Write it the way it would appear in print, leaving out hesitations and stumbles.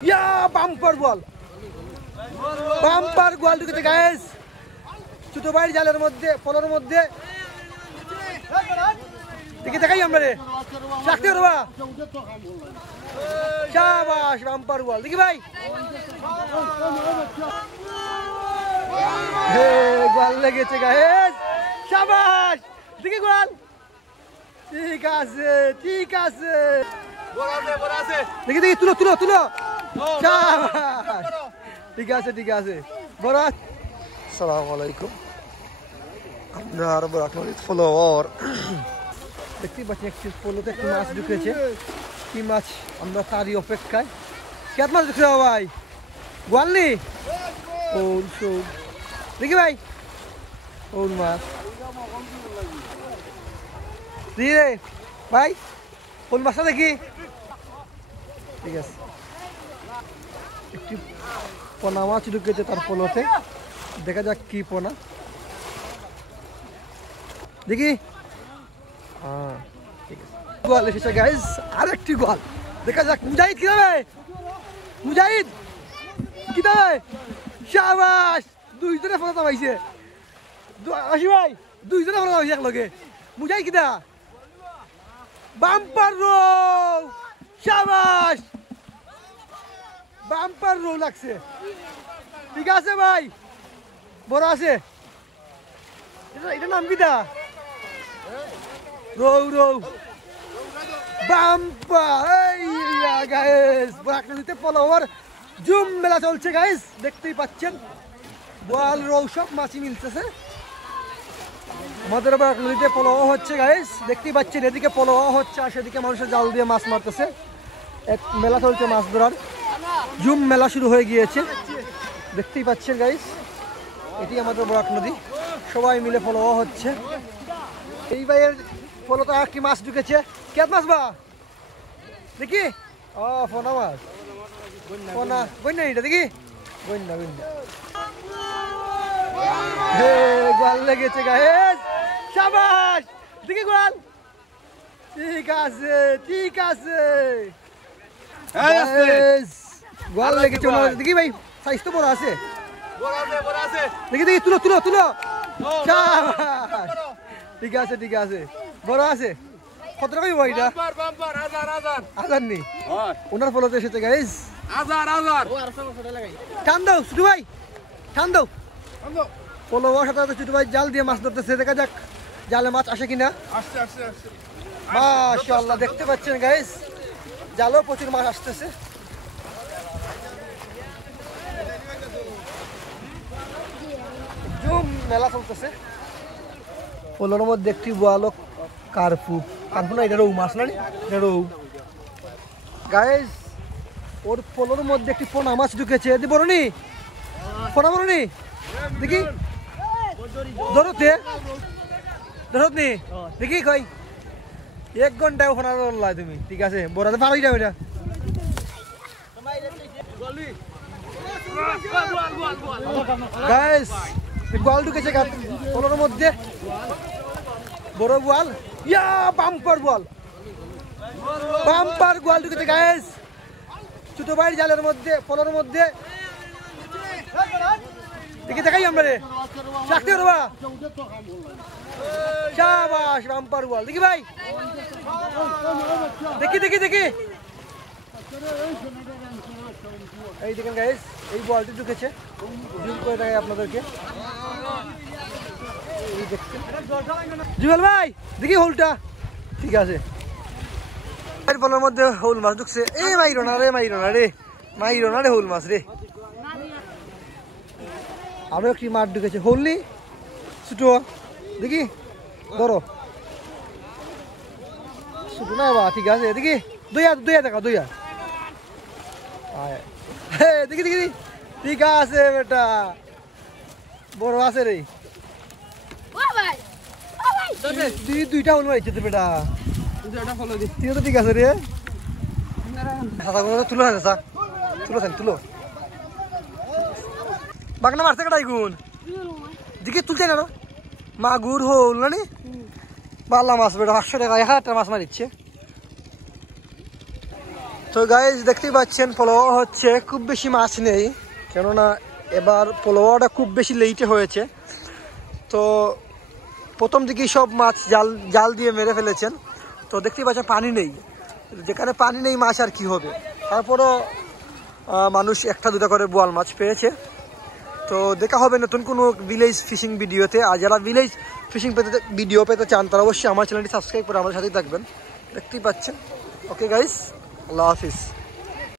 ইয়া bumper বল, bumper গোয়াল ঢুকেছে guys ছোট ভাইয়ের জালের মধ্যে, পলোর মধ্যে। দেখি দেখাই আমরা রে রাখতে পারবা। শাবাশ বাম্পার গোয়াল, দেখি ভাই গোয়াল লেগেছে গাইস। শাবাশ, দেখি গোয়াল। ঠিক আছে ঠিক আছে, দেখি দেখি তুলো তুলো তুলো। ঠিক আছে ঠিক আছে বড়। আসসালামু আলাইকুম, আপনার ফলোয়ার দেখতেই পাচ্ছি একটি পোলোতে একটি মাছ ঢুকেছে। কি মাছ আমরা তারই অপেক্ষায়। কেত মাছ ঢুকছে ভাই? গোয়ালনি ওল শোল, দেখি ভাই ওল মাছ। রে ভাই ওল মাছটা দেখি। ঠিক আছে, একটি পোনা মাছ ঢুকেছে তার পোলোতে, দেখা যাক কি পোনা। দেখি হ্যাঁ ঠিক আছে, গোয়াল এসেছে গাইস, আর একটি গোয়াল। দেখা যাক মুজাহিদ কি দেবে, মুজাহিদ কি দেবে। শাবাশ, দুইজনে ফোনা পাইছে। আসি ভাই দুইজনে ফোনা পাইছে একলগে। মুজাহিদ কি দা বাম্পার রো। শাবাশ, বাম্পার রো লাগছে। ঠিক আছে ভাই, বড় আছে। এটা নাম কি দা? রৌ রৌ বাম্পার। গাইস বরাকনদীতে ফলোয়ার জুম মেলা চলছে গাইস, দেখতেই পাচ্ছেন বোয়াল রৌ সব মাছই মিলতেছে। আমাদের বরাকনদীতে ফলোয়া হচ্ছে গাইস, দেখতেই পাচ্ছেন এদিকে ফলোয়া হচ্ছে আর সেদিকে মানুষের জাল দিয়ে মাছ মারতেছে। এক মেলা চলছে মাছ ধরার, জুম মেলা শুরু হয়ে গিয়েছে, দেখতেই পাচ্ছেন গাইস। এটি আমাদের বরাকনদী, সবাই মিলে ফলোয়া হচ্ছে। এই ভাইয়ের ফলোতে আর কি মাছ ঢুকেছে। কেত মাছ বা দেখি? ও ফোনা মাছ, ফোনা বন্যা, এটা দেখি বন্যা বন্যা। গোয়াল লেগেছে গাইস। শাবাশ, দেখি গোয়াল। ঠিক আছে ঠিক আছে, গোয়াল লেগেছে। দেখি ভাই সাইজ তো বড় আছে, দেখি দেখি তুলো তুলো তুলো। শাবাশ, ঠিক আছে ঠিক আছে, বড় আছে। কত টাকা ভাই এটা? হাজার নেই, ওনার ফলোতে এসেছে গাইস। টান দাও ছোট ভাই, টান দাও। পোলো সাথে ছোট ভাই জাল দিয়ে মাছ ধরতেছে, দেখা যাক জালে মাছ আসে কিনা। মাশাআল্লাহ, দেখতে পাচ্ছেন গাইস জালেও প্রচুর মাছ আসতেছে। জুম মেলা চলতেছে। পোলোর মধ্যে একটি বোয়ালক কার্পু, কার্পু না এটা রৌ মাছ না, এটা রৌ গাইস। ওর পোলোর মধ্যে একটি পোনা মাছ ঢুকেছে। বড়নি পোনা, বড়নি দেখি ধরতে ধরত নি দেখি কই 1 ঘন্টায় পোনা ধরলা তুমি। ঠিক আছে, বড়াতে পারো যাবে এটা। গাইস গোয়াল ঢুকেছে পোলোর মধ্যে, বড় গোয়াল। ইয়া বাম্পার বল, বাম্পার গোয়াল ঢুকেছে গাইস ছোট ভাইয়ের জালের মধ্যে, পলোর মধ্যে। দেখি দেখাই আমরা রে রাখতে পারবা। শাবাশ বাম্পার গোয়াল, দেখি ভাই দেখি দেখি দেখি। এই দেখেন গাইস, এই বলটি ঢুকেছে, জুম করে দেখাই আপনাদেরকে। জুয়েল ভাই দেখি হোলটা। ঠিক আছে, বলের মধ্যে হোল মাছ ঢুকছে। এই মাইরো না রে, মাইরো না রে, মাইরো না রে, হোল মাছ রে। আরো একটি মাছ ঢুকেছে, হোলনি ছোট দেখি, ধরো ছোট না বা। ঠিক আছে, দেখি দুইয়া দুইয়া দেখা, দুইয়া দেখি দেখি। ঠিক আছে বেটা, বড় আছে রে। দুইটা হোল মারিছে তো বেটা, ঠিক আছে রে। তুলো তুলো তুলো বাগনা মারছে কেটাই গুণ দেখি তুলছে না মাগুর হোল না নি বাল্লা মাছ বেটা 500 টাকা 1000 টাকা মাছ মারিচ্ছে। তো তো গাইজ দেখতেই পাচ্ছেন পোলোয়া হচ্ছে, খুব বেশি মাছ নেই, কেননা এবার পোলোয়াটা খুব বেশি লেটে হয়েছে। তো প্রথম দিকেই সব মাছ জাল দিয়ে মেরে ফেলেছেন। তো দেখতেই পাচ্ছেন পানি নেই, যেখানে পানি নেই মাছ আর কি হবে। তারপরও মানুষ একটা দুটা করে বোয়াল মাছ পেয়েছে। তো দেখা হবে নতুন কোনো ভিলেজ ফিশিং ভিডিওতে। আর যারা ভিলেজ ফিশিং ভিডিও পেতে চান তারা অবশ্যই আমার চ্যানেলটি সাবস্ক্রাইব করে আমার সাথেই থাকবেন। দেখতেই পাচ্ছেন। ওকে গাইস, আল্লাহ হাফিজ।